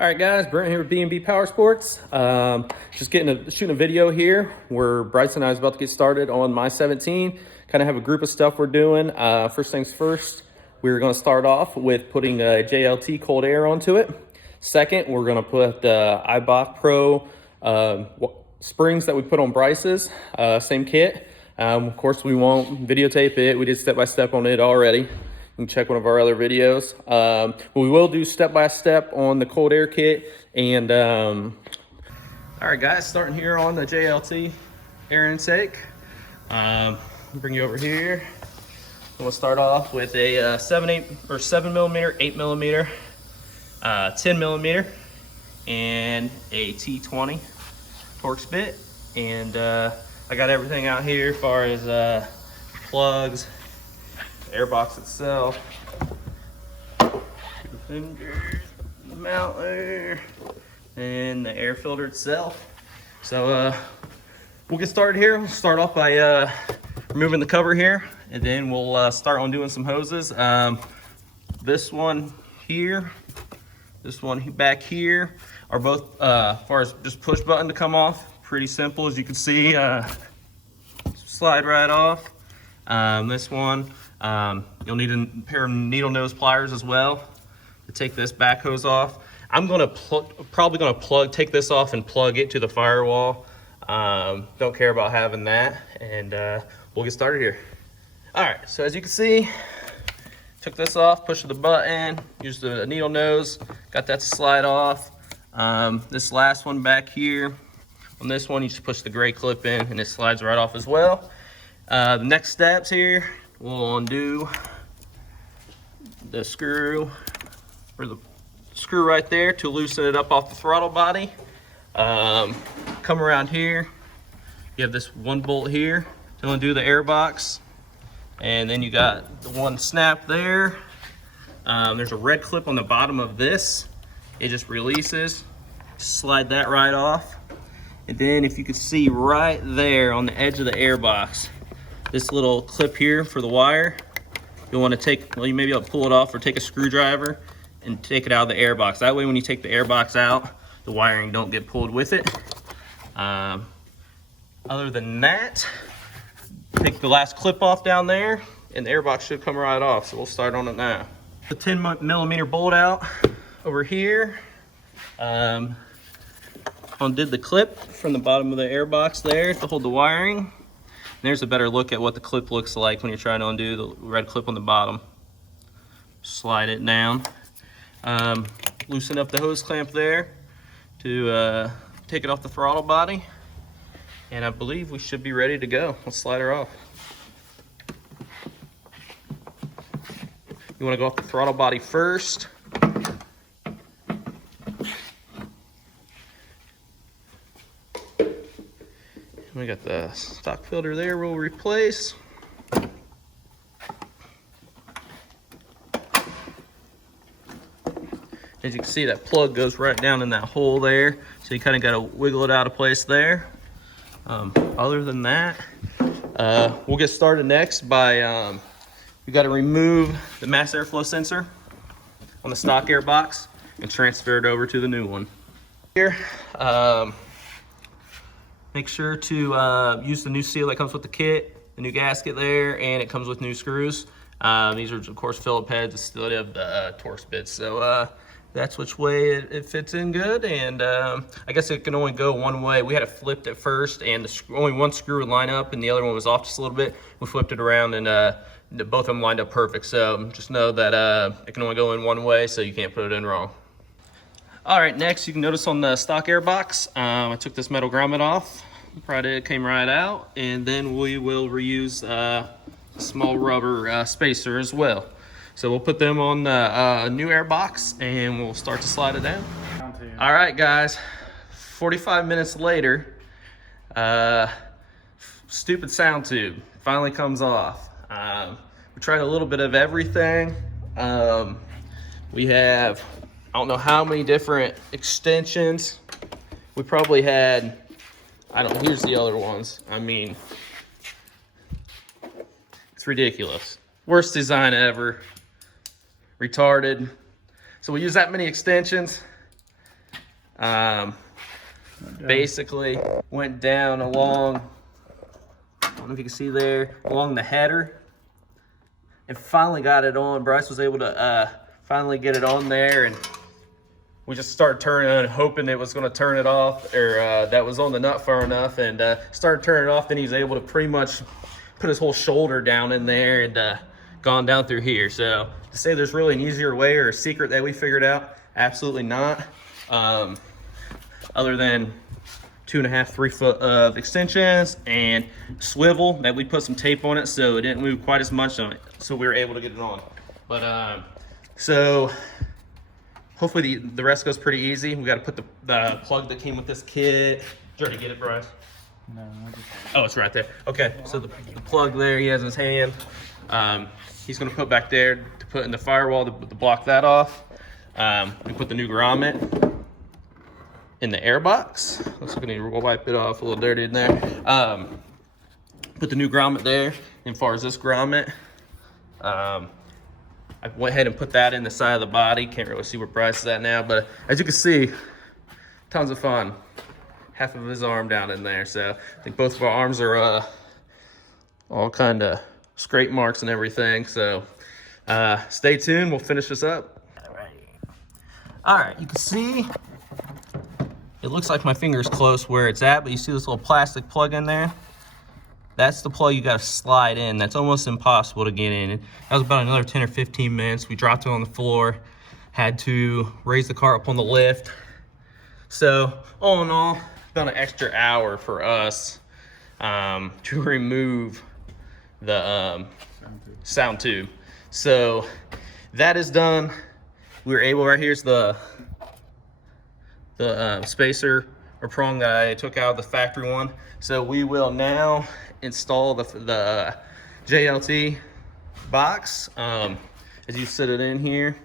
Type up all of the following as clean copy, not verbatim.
All right, guys, Brent here with B&B Power Sports. Just shooting a video here where Bryson and I is about to get started on my 17. Kind of have a group of stuff we're doing. First things first, we're going to start off with putting a JLT Cold Air onto it. Second, we're going to put the iBach Pro springs that we put on Bryce's, same kit. Of course, we won't videotape it. We did step-by-step on it already. You can check one of our other videos. We will do step-by-step on the cold air kit. And all right, guys, starting here on the JLT air intake. Bring you over here. We'll start off with a 7 millimeter, 8 millimeter, 10 millimeter, and a T20 Torx bit. And I got everything out here as far as plugs, the air box itself, fingers, the mount there, and the air filter itself. So we'll get started here. We'll start off by removing the cover here, and then we'll start on doing some hoses. This one here, this one back here are both as far as just push button to come off. Pretty simple, as you can see, slide right off. This one, you'll need a pair of needle nose pliers as well to take this back hose off. I'm probably gonna take this off and plug it to the firewall. Don't care about having that, and we'll get started here. All right, so as you can see, took this off, pushed the button, used the needle nose, got that to slide off. This last one back here, on this one, you just push the gray clip in and it slides right off as well. The next steps here, we'll undo the screw, or the screw right there to loosen it up off the throttle body. Come around here, you have this one bolt here to undo the air box. And then you got the one snap there. There's a red clip on the bottom of this. It just releases, slide that right off. And then if you can see right there on the edge of the air box, this little clip here for the wire, you'll want to take, well, you may be able to pull it off or take a screwdriver and take it out of the air box. That way when you take the air box out, the wiring don't get pulled with it. Other than that, take the last clip off down there and the air box should come right off. So we'll start on it now. The 10 millimeter bolt out over here. Undid the clip from the bottom of the air box there to hold the wiring. And there's a better look at what the clip looks like when you're trying to undo the red clip on the bottom. Slide it down. Loosen up the hose clamp there to take it off the throttle body. And I believe we should be ready to go. Let's slide her off. You want to go off the throttle body first. We got the stock filter there we'll replace. As you can see, that plug goes right down in that hole there. So you kind of got to wiggle it out of place there. Other than that, we'll get started next by, we got to remove the mass airflow sensor on the stock air box and transfer it over to the new one. Here, make sure to use the new seal that comes with the kit, the new gasket there, and it comes with new screws. These are, of course, Phillip heads instead of the Torx bits. So that's which way it fits in good. And I guess it can only go one way. We had it flipped at first, and only one screw would line up, and the other one was off just a little bit. We flipped it around, and both of them lined up perfect. So just know that it can only go in one way, so you can't put it in wrong. All right, next you can notice on the stock air box, I took this metal grommet off. It came right out, and then we will reuse a small rubber spacer as well. So we'll put them on the new air box, and we'll start to slide it down. All right, guys, 45 minutes later, stupid sound tube finally comes off. We tried a little bit of everything. We have, I don't know how many different extensions. We probably had, I don't know, here's the other ones. I mean, it's ridiculous. Worst design ever. Retarded. So we use that many extensions. Basically went down along, I don't know if you can see there, along the header, and finally got it on. Bryce was able to finally get it on there, and we just started turning it, hoping it was going to turn it off, or that was on the nut far enough, and started turning it off. Then he was able to pretty much put his whole shoulder down in there and gone down through here. So to say there's really an easier way or a secret that we figured out, absolutely not. Other than 2.5 to 3 foot of extensions and swivel that we put some tape on it so it didn't move quite as much on it, so we were able to get it on. But so hopefully the rest goes pretty easy. We got to put the plug that came with this kit. Did you already get it, Bryce? No. Oh, it's right there. Okay, so the plug there he has in his hand. He's going to put back there to put in the firewall to block that off. We put the new grommet in the air box. Looks like I need to wipe it off, a little dirty in there. Put the new grommet there. And as far as this grommet, I went ahead and put that in the side of the body. Can't really see where Bryce is at now, but as you can see, tons of fun. Half of his arm down in there. So I think both of our arms are all kind of scrape marks and everything. So stay tuned, we'll finish this up. All right, you can see it looks like my finger's close where it's at, but you see this little plastic plug in there? That's the plug you gotta slide in. That's almost impossible to get in. That was about another 10 or 15 minutes. We dropped it on the floor, had to raise the car up on the lift. So all in all, about an extra hour for us to remove the sound tube. So that is done. We were able, right here's the spacer or prong that I took out of the factory one. So we will now install the JLT box. As you sit it in here,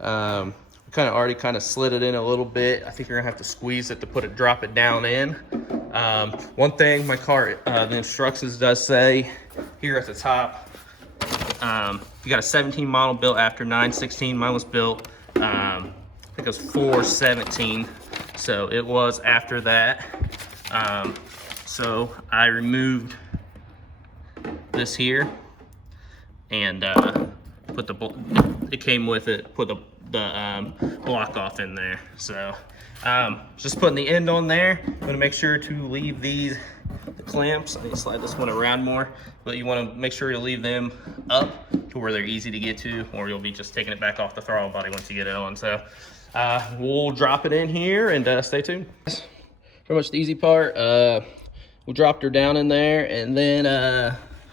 we already slid it in a little bit. I think you're gonna have to squeeze it to drop it down in. One thing my car, the instructions does say here at the top, you got a 17 model built after 916. Mine was built, I think it was 417. So it was after that. So I removed this here and put it came with it, put the block off in there. So just putting the end on there. I'm gonna make sure to leave the clamps. I need to slide this one around more, but you want to make sure you leave them up to where they're easy to get to, or you'll be just taking it back off the throttle body once you get it on. So we'll drop it in here and stay tuned. Pretty much the easy part. We dropped her down in there and then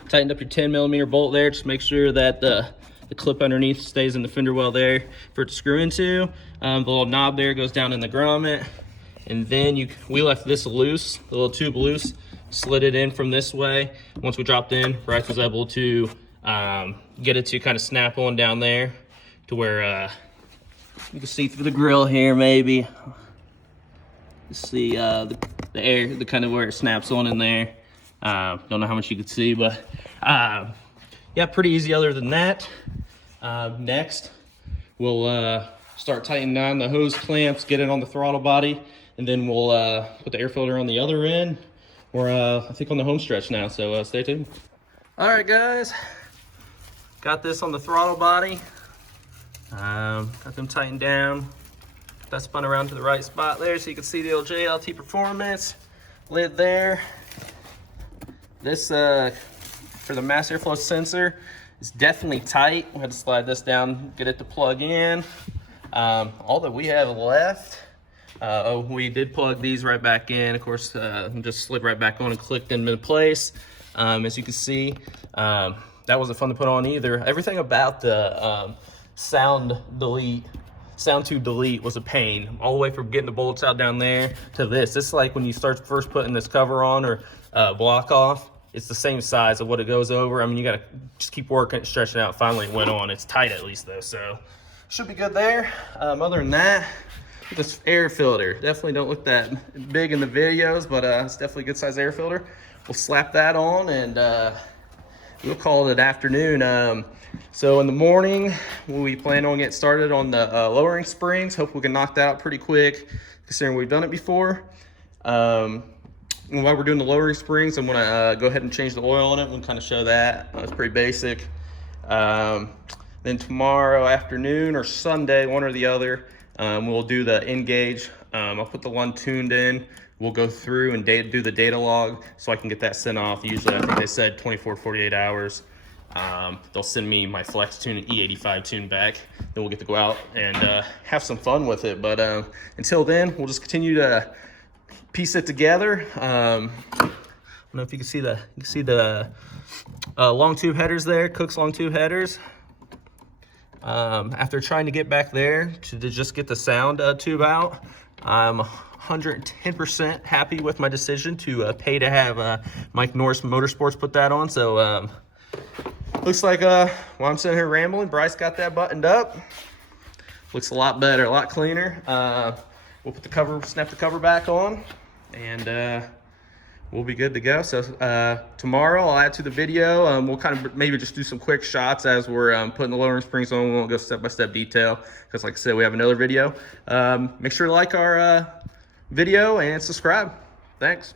tightened up your 10mm bolt there. Just make sure that the clip underneath stays in the fender well there for it to screw into. The little knob there goes down in the grommet, and then we left this loose, the little tube loose, slid it in from this way. Once we dropped in, Bryce was able to get it to kind of snap on down there to where you can see through the grill here maybe. You see the air, the kind of where it snaps on in there. Don't know how much you could see, but yeah, pretty easy other than that. Next, we'll start tightening down the hose clamps, get it on the throttle body, and then we'll put the air filter on the other end. We're, I think, on the home stretch now, so stay tuned. All right, guys, got this on the throttle body. Got them tightened down. That spun around to the right spot there, so you can see the old JLT Performance lid there. This, for the mass airflow sensor, is definitely tight. We had to slide this down, get it to plug in. All that we have left, we did plug these right back in. Of course, just slid right back on and clicked them in place. As you can see, that wasn't fun to put on either. Everything about the sound tube delete was a pain, all the way from getting the bolts out down there to this. This is like when you start first putting this cover on or block off. It's the same size of what it goes over. I mean, you gotta just keep working it, stretching it out. Finally it went on. It's tight at least though, so should be good there. Other than that, this air filter definitely don't look that big in the videos, but it's definitely a good size air filter. We'll slap that on and we'll call it an afternoon. So in the morning, we plan on getting started on the lowering springs. Hope we can knock that out pretty quick, considering we've done it before. While we're doing the lowering springs, I'm gonna go ahead and change the oil on it and kind of show that. It's pretty basic. Then tomorrow afternoon or Sunday, one or the other, we'll do the N-Gauge. I'll put the one tuned in. We'll go through and do the data log so I can get that sent off. Usually, I think they said 24 to 48 hours. They'll send me my Flex Tune E85 tune back. Then we'll get to go out and have some fun with it. But until then, we'll just continue to piece it together. I don't know if you can see the long tube headers there, Cook's long tube headers. After trying to get back there to just get the sound tube out, I'm 110% happy with my decision to pay to have Mike Norris Motorsports put that on. So looks like while I'm sitting here rambling, Bryce got that buttoned up. Looks a lot better, a lot cleaner. We'll put the cover, snap the cover back on, and we'll be good to go. So tomorrow I'll add to the video. We'll kind of maybe just do some quick shots as we're putting the lowering springs on. We won't go step-by-step detail because, like I said, we have another video. Make sure to like our video and subscribe. Thanks.